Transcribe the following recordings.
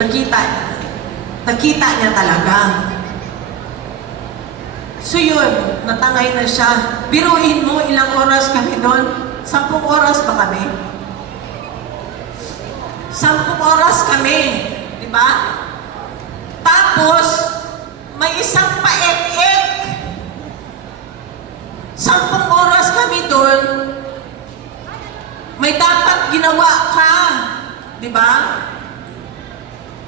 Nakita niya talaga. So yun, natangay na siya. Biruin mo, ilang oras kami doon? 10 oras ba kami? 10 oras kami. Di ba? Tapos, may isang paek-ek. 10 oras kami doon. May dapat ginawa ka. Di ba?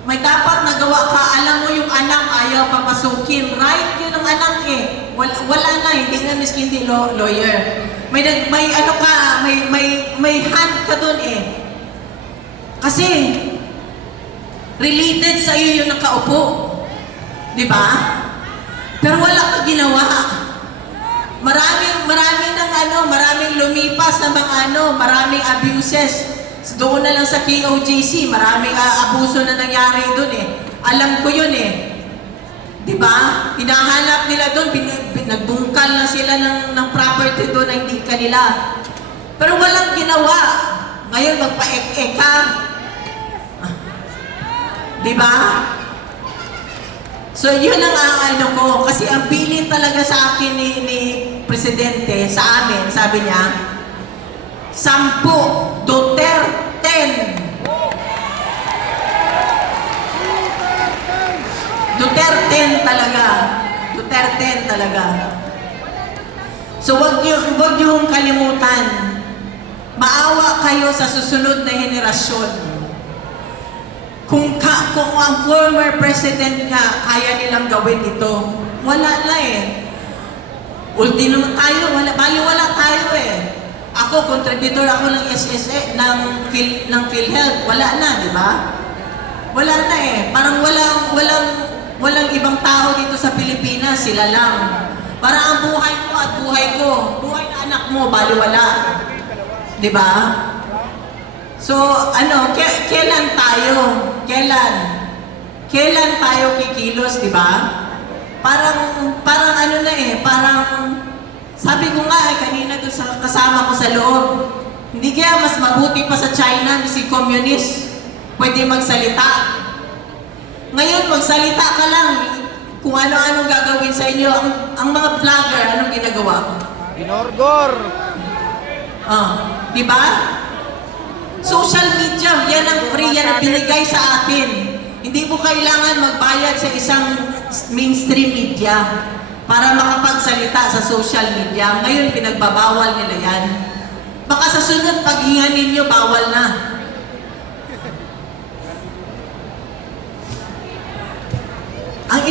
May dapat nagawa ka. Alam mo yung anak ayaw papasukin. Right? Yun ang anak eh. Wala na. Hindi na miskin hindi lawyer. May ano ka, may hand ka dun eh. Kasi, related sa iyo yung nakaupo. Di ba? Pero wala ka ginawa. Maraming lumipas na maraming abuses. Doon na lang sa KOJC, maraming abuso na nangyari doon eh. Alam ko yun eh. Di ba? Hinahanap nila doon, nagbungkal na sila ng property doon na hindi kanila. Pero walang ginawa. Ngayon magpa-ek-ek ka. Di ba? So yun ang ano ko. Kasi ang bilin talaga sa akin ni Presidente, sa amin, sabi niya, 10, Duterte. Duterte talaga. Duterte talaga. So wag niyong kalimutan. Maawa kayo sa susunod na henerasyon. Kung ang former president nga kaya nilang gawin ito, wala na eh. Ultimo tayo, wala tayo eh. Ako, contributor ako ng SSA, ng PhilHealth. Wala na, di ba? Wala na eh. Parang walang ibang tao dito sa Pilipinas, sila lang. Parang ang buhay mo at buhay ko, buhay na anak mo, baliwala. Di ba? So, kailan tayo? Kailan tayo kikilos, di ba? Parang sabi ko nga kanina doon sa kasama ko sa loob, hindi kaya mas mabuti pa sa China si communist, pwede magsalita. Ngayon, magsalita ka lang kung ano-anong gagawin sa inyo. Ang mga vlogger, anong ginagawa? Ginorgor! Di ba? Social media, yan ang free, yan ang binigay sa atin. Hindi mo kailangan magbayad sa isang mainstream media para makapagsalita sa social media. Ngayon, pinagbabawal nila yan. Baka sa sunod, paghingan ninyo, bawal na. Ang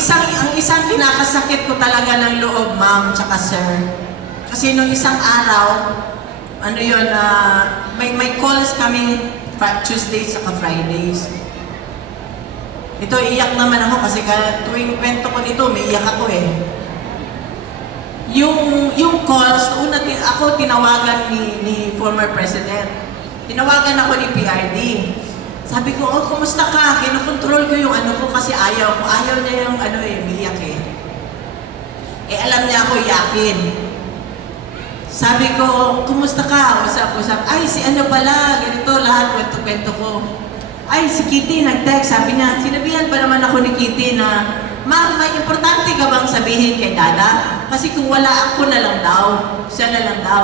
isang kinakasakit ko talaga ng loob, ma'am, tsaka sir. Kasi nung isang araw, may calls kami Tuesdays at Fridays. Ito, iyak naman ako kasi tuwing kwento ko nito, may iyak ako eh. Yung calls, ako tinawagan ni former president. Tinawagan ako ni PRD. Sabi ko, kumusta ka? Kinokontrol ko yung ko kasi ayaw niya yung umiyak eh. Alam niya ako iyakin. Sabi ko, kumusta ka? Usap. Ay, si pala, ganito lahat, kwento-kwento ko. Ay, si Kitty nag-text, sabi niya, sinabihan pa naman ako ni Kitty na, ma'am, may importante ka bang sabihin kay Dada? Kasi kung wala ako na lang daw, siya na lang daw.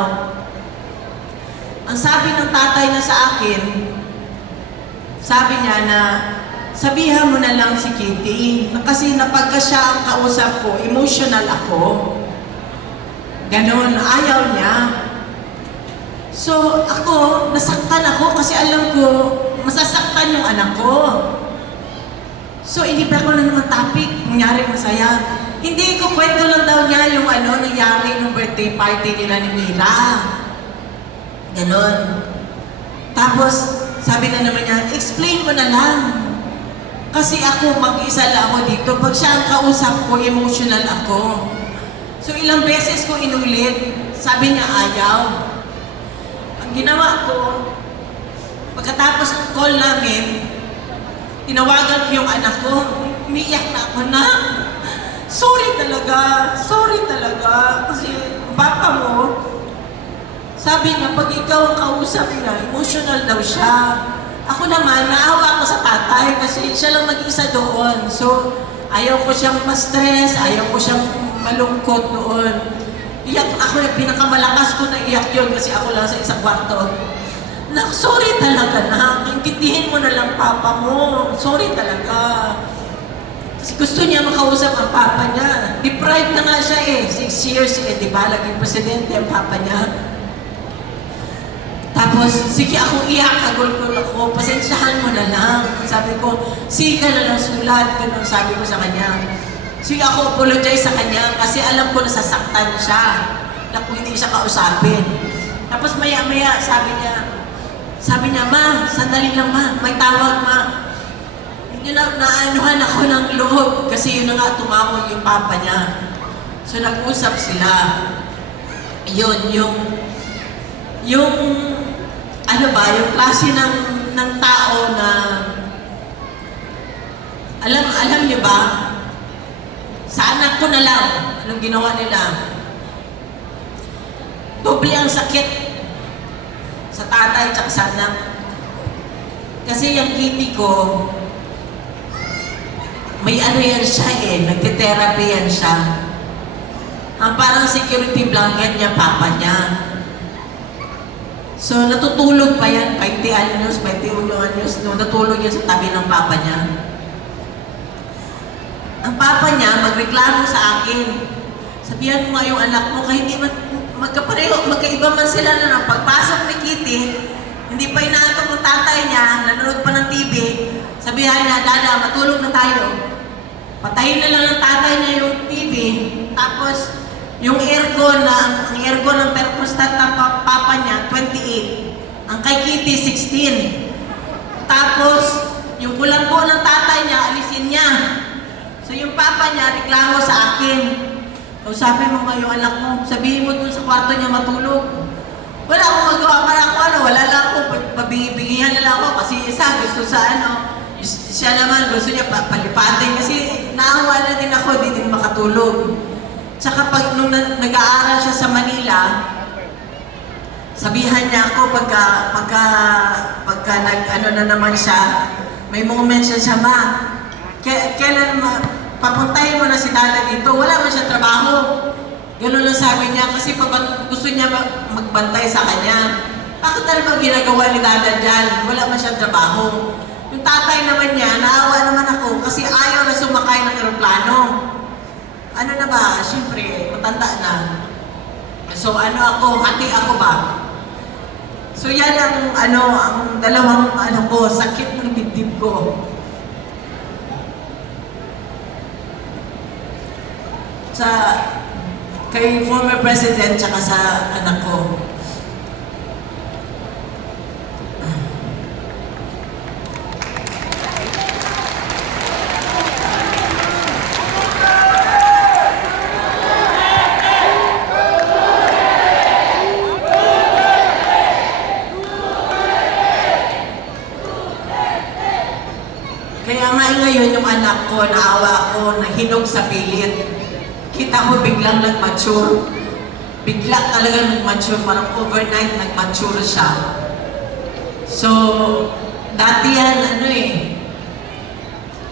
Ang sabi ng tatay na sa akin, sabi niya na, sabihan mo na lang si Kitty, kasi napagka siya ang kausap ko, emotional ako. Ganon, ayaw niya. So, ako, nasaktan ako kasi alam ko, masasaktan yung anak ko. So, inipra ko na naman topic, nangyari masaya. Hindi ko kwento lang daw niya yung nangyari nung birthday party nila ni Mira. Ganon. Tapos, sabi na naman niya, explain mo na lang. Kasi ako, mag-isa lang ako dito. Pag siya ang kausap ko, emotional ako. So, ilang beses ko inulit, sabi niya ayaw. Ang ginawa ko, pagkatapos ng call namin, tinawagan ko yung anak ko, umiiyak na ako na, sorry talaga, kasi bata mo, sabi niya, pag ikaw ang kausap niya, emotional daw siya. Ako naman, naawa ko sa tatay kasi siya lang mag-isa doon. So, ayaw ko siyang ma-stress, ayaw ko siyang malungkot doon. Iyak ako, pinakamalakas ko na iyak yun kasi ako lang sa isang kwarto. Nak, sorry talaga na. Intindihin mo na lang papa mo. Sorry talaga. Kasi gusto niya makausap ang papa niya. Deprived na nga siya eh. 6 years eh, di ba? Laging presidente ang papa niya. Tapos, sige ako iyak, kagulgul ako, pasensyahan mo na lang. Sabi ko, sige ka na lang sulat, ganun sabi ko sa kanya. Sige ako apologize sa kanya kasi alam ko nasasaktan siya na kung hindi siya kausapin. Tapos maya-maya sabi niya, ma, sandali lang ma, may tawag ma. Yun na, naanuhan ako ng loob kasi yun na nga tumawag yung papa niya. So nag-usap sila. Yun, yung ano ba, yung klase ng tao na alam niyo ba, sa anak ko na lang, anong ginawa nila? Doble ang sakit sa tatay at sa anak. Kasi yung kitty ko, may ano yan siya eh, nagte-therapy yan siya. Ang parang security blanket niya, papa niya. So, natutulog pa yan, 20 anyos, 21 anyos, no, natulog yan sa tabi ng papa niya. Ang papa niya, magreklamo sa akin. Sabihan mo nga yung anak mo, kahit hindi magkapareho, magkaiba man sila na ng pagpasok ni Kitty, hindi pa inaantok ng tatay niya, nanonood pa ng TV, sabihan niya, Dada, matulog na tayo. Patayin na lang ng tatay niya yung TV, tapos, yung aircon ng thermostat ng papa niya, 28. Ang kay Kitty, 16. Tapos, yung kulambo ng tatay niya, alisin niya. So, yung papa niya, reklamo sa akin. Kausapin mo nga yung anak mo, sabihin mo dun sa kwarto niya matulog. Wala akong magawa, wala lang ako, pabibigyan na lang ako kasi isa gusto sa siya naman gusto niya palipatin kasi naawa na din ako, di din makatulog. Tsaka nung nag-aaral siya sa Manila, sabihan niya ako pagka na naman siya, may moment siya, ma, kailan papuntahin mo na si Dada dito, wala man siya trabaho. Ganun lang sabi niya kasi gusto niya magbantay sa kanya. Bakit talaga ginagawa ni Dada dyan? Wala man siyang trabaho. Yung tatay naman niya, naawa naman ako kasi ayaw na sumakay ng aeroplano. Ano na ba? Siyempre, matanda na. So hati ako ba? So yan ang dalawang ko, sakit ng dibdib ko. Kay former president tsaka sa anak ko. Kaya nga ngayon yung anak ko, naawa ko, nahinog sa pilit. Kita mo biglang nag-mature. Bigla talaga nag-mature, parang overnight nag-mature siya. So, dati yan,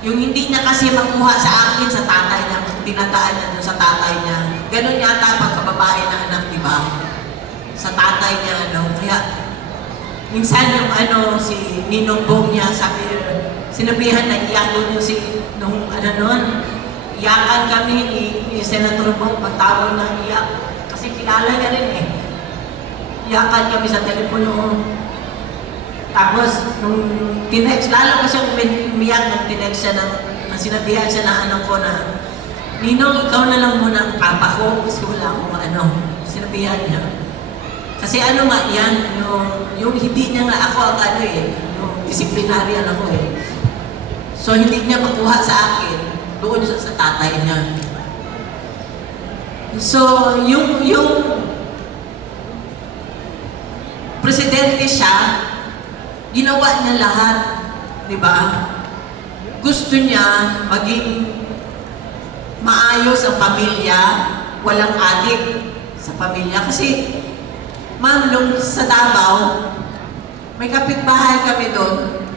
yung hindi niya kasi makuha sa akin, sa tatay niya, tinadaan niya dun sa tatay niya. Ganon yata pagkababae na anak, di ba? Sa tatay niya, Kaya, minsan yung si Ninong Bong niya, sinabihan na iyak doon nung iyakan kami ni Senator Bong, pagtawag ng iyak. Kasi kilala niya rin eh. Iyakan kami sa telepono. Tapos, nung tinext, lalo ko siyang umiyak nung tinext siya sinabihan siya na anak ko na, Ninong, ikaw na lang muna ang papa ko kasi wala akong sinabihan niya. Kasi nga yan, yung hindi niya nga ako ang yung disciplinarian ako eh. So, hindi niya makuha sa akin, doon siya sa tatay niya. So, yung presidente siya, ginawa niya lahat, di ba? Gusto niya maging maayos ang pamilya, walang adik sa pamilya. Kasi, ma'am, nung sa Davao, may kapitbahay kami doon,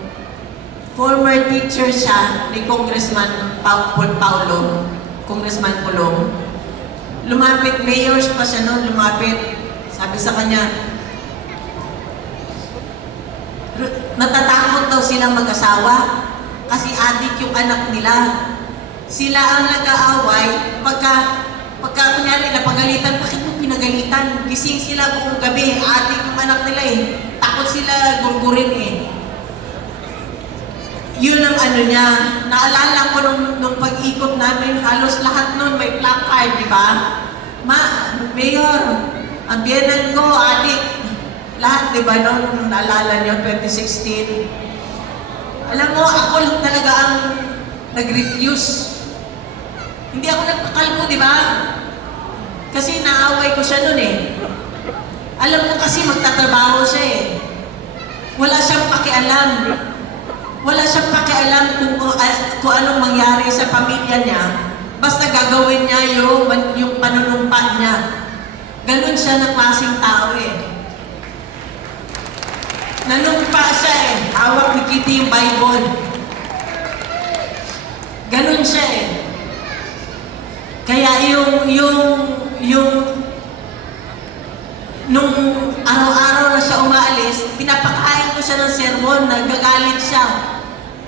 former teacher siya ni Congressman Paulo, Congressman Pulong. Lumapit, mayor pa siya noon, lumapit. Sabi sa kanya, natatakot daw silang mag-asawa kasi adik yung anak nila. Sila ang nag-aaway pagka kunyari napagalitan, bakit mo pinagalitan? Gising sila buong gabi, adik yung anak nila eh. Takot sila gurgurin eh. Yun ang ano niya. Naalala ko nung pag-ikot namin, halos lahat nun may placard, di ba? Mayor, ang biyenan ko, adik. Lahat, di ba, nung naalala niyo, 2016. Alam mo, ako lang talaga ang nag-refuse. Hindi ako nagpakalbo, di ba? Kasi naaway ko siya nun eh. Alam ko kasi magtatrabaho siya eh. Wala siyang pakialam. Wala siyang pakialam kung anong mangyari sa pamilya niya. Basta gagawin niya yung panunumpa niya. Ganun siya na klaseng tao eh. Nanumpa siya eh. Hawak ni Kitty yung Bible. Ganun siya eh. Kaya nung araw-araw na siya umaalis, pinapakain ko siya ng sermon, nagagalit siya.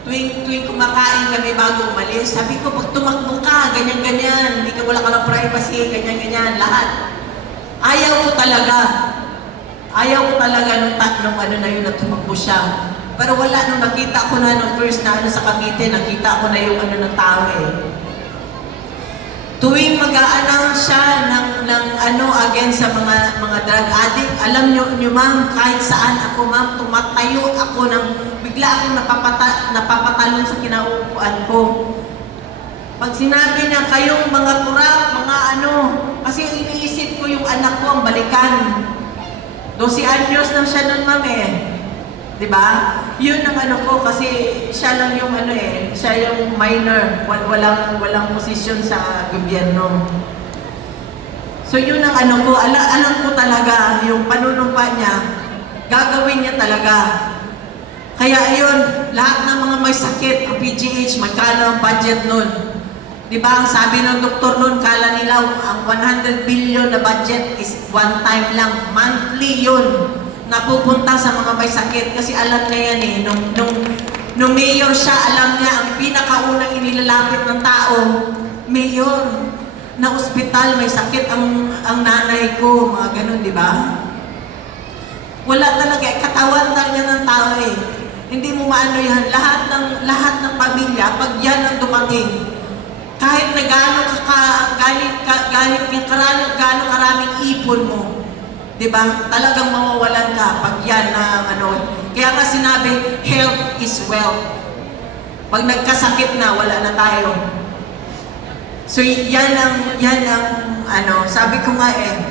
Tuwing kumakain kami bago umalis, sabi ko, pag tumakbo ka, ganyan-ganyan, hindi ka wala ka ng privacy, ganyan-ganyan, lahat. Ayaw ko talaga nung ano na yun na tumakbo siya. Pero wala, nung nakita ko na nung first na ano sa Cavite, nakita ko na yung ano ng tao eh. Tuwing mag-a-announce siya ng ano against sa mga drug addict, alam niyo ma'am, kahit saan ako ma'am, tumatayo ako bigla akong napapatalon sa kinaupuan ko. Pag sinabi niya, kayong mga kurap, mga ano, kasi iniisip ko yung anak ko ang balikan. 12 anyos na siya nun ma'am eh. Diba? Yun ang ano ko kasi siya lang yung ano eh, siya yung minor, walang posisyon sa gobyerno. So yun ang ano ko, alam ko talaga yung panunumpa niya, gagawin niya talaga. Kaya ayun, lahat ng mga may sakit, ang PGH, magkano ang budget nun? Diba, ang sabi ng doktor nun, kala nila ang 100 billion na budget is one time lang, monthly yun. Napupunta sa mga may sakit kasi alam niya yan eh. Nung mayor siya, alam niya ang pinakaunang inilalapit ng tao, mayor, na ospital, may sakit ang nanay ko, mga ganun, di ba? Wala talaga, katawan lang yan ng tao eh. Hindi mo maano yan. Lahat ng pamilya, pag yan ang dumating, kahit na gaano karaming ipon mo, diba? Talagang mawawalan ka pag yan na ano. Kaya nga sinabi, health is wealth. Pag nagkasakit na, wala na tayo. So yan ang ano, sabi ko nga eh,